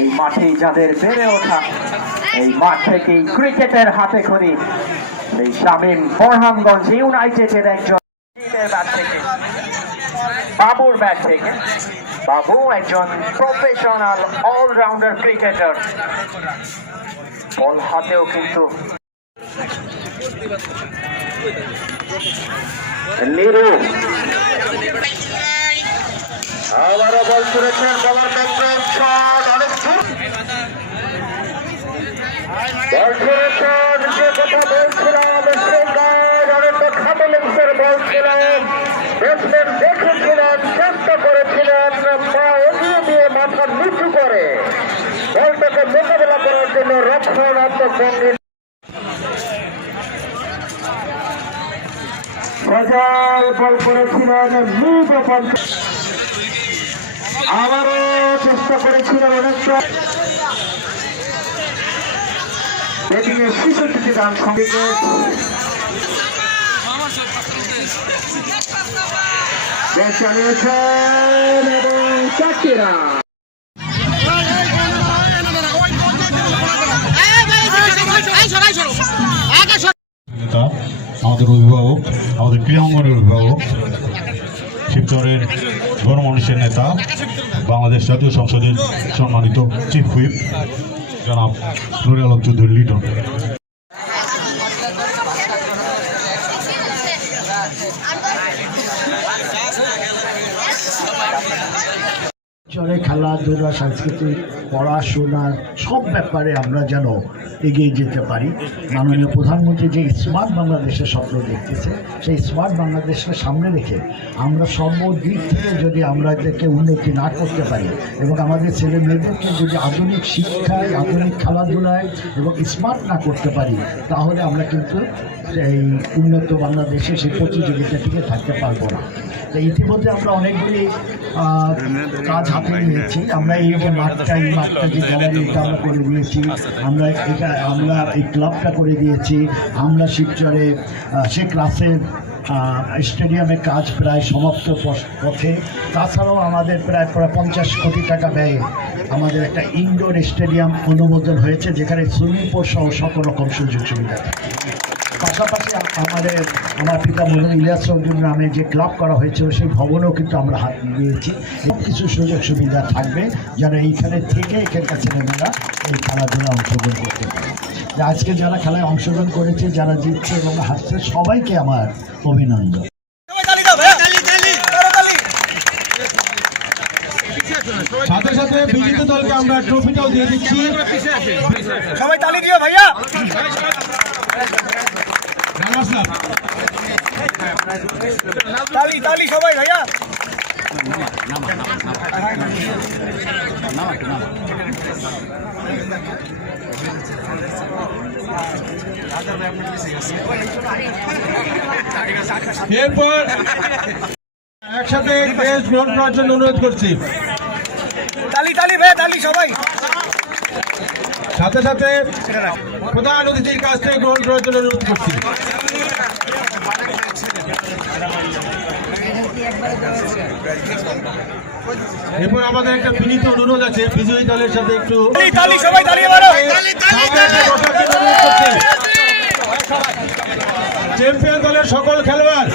এই মাঠে যাদের বেড়ে ওঠা, এই মাঠ থেকেই ক্রিকেটের হাতে খড়ি এই শামীম বোরহানগঞ্জ ইউনাইটেডের একজন ব্যাট থেকে, বাবুর ব্যাট থেকে। বাবু একজন প্রফেশনাল অলরাউন্ডার ক্রিকেটার, বল হাতেও কিন্তু নিরু। আবারও বল করেছেন, বলার ব্যাকগ্রাউন্ড শট অনেক দূর বল করেছেন। যে কথা বলছিলাম, অনেকটা খাটো লেন্সের বল ছিলেন, ব্যাটসম্যান দেখেছিলেন, চেষ্টা করেছিলেন পা এগিয়ে দিয়ে মাথা নিচু করে বলটাকে মোকাবেলা করার জন্য রক্ষণাত্মক ভঙ্গি সজাল বল করেছিলেন। আবারও চেষ্টা করেছিলেন অনেকটা ব্যাটিং এর শিশুটিতে গান সঙ্গীত চালিয়েছেন এবং চাকিরা আমাদের অভিভাবক, আমাদের ক্রীড়াঙ্গনের অভিভাবক, শিবচরের গণমানুষের নেতা, বাংলাদেশ জাতীয় সংসদের সম্মানিত চিফ হুইপ জনাব নুরে আলম চৌধুরী লিটন। চলে খেলাধুলা, সাংস্কৃতিক, পড়াশোনা সব ব্যাপারে আমরা যেন এগিয়ে যেতে পারি। মাননীয় প্রধানমন্ত্রী যে স্মার্ট বাংলাদেশের স্বপ্ন দেখতেছে, সেই স্মার্ট বাংলাদেশকে সামনে রেখে আমরা সর্বদিক থেকে যদি আমরা এদেরকে উন্নতি না করতে পারি এবং আমাদের ছেলে মেয়েদেরকে যদি আধুনিক শিক্ষায়, আধুনিক খেলাধুলায় এবং স্মার্ট না করতে পারি, তাহলে আমরা কিন্তু এই উন্নত বাংলাদেশে সেই প্রতিযোগিতা থেকে থাকতে পারবো না। তো ইতিমধ্যে আমরা অনেকগুলি কাজ হাতে নিয়েছি। আমরা এই যে মাঠটা, এই মাঠটা যে গ্যালারি, এটা আমরা করে দিয়েছি। আমরা এই ক্লাবটা করে দিয়েছি। আমরা শিবচরে শেখ রাসেল স্টেডিয়ামের কাজ প্রায় সমাপ্ত পথে। তাছাড়াও আমাদের প্রায় 50 কোটি টাকা ব্যয়ে আমাদের একটা ইনডোর স্টেডিয়াম অনুমোদন হয়েছে, যেখানে সুইমিং পুল সহ সকল রকম সুযোগ সুবিধা। পাশাপাশি আমার পিতা মরহুম ইলিয়াস চৌধুরীর নামে যে ক্লাব করা হয়েছিল, সেই ভবনেও কিন্তু আমরা হাত দিয়েছি। সব কিছু সুযোগ সুবিধা থাকবে যেন এইখানে থেকে এখানকার ছেলেমেয়েরা এই খেলাধুলা অংশগ্রহণ করতে পারে। আজকে যারা খেলায় অংশগ্রহণ করেছে, যারা জিতছে এবং হারছে, সবাইকে আমার অভিনন্দন। সাথে সাথে বিজেপি দলকে আমরা ট্রফিটাও দিয়ে দিচ্ছি। সবাই তালি দিও ভাইয়া। তালি তালি সবাই ভাইয়া। এরপর একসাথে বেশ গ্রহণ করার জন্য অনুরোধ করছি। তালি তালি ভাইয়া, তালি সবাই। সাথে সাথে প্রধান অতিথির কাছ থেকে গ্রহণ করার জন্য অনুরোধ করছি। এরপর আমাদের একটা বিনীত অনুরোধ আছে, বিজয়ী দলের সাথে একটু চ্যাম্পিয়ন দলের সকল খেলোয়াড়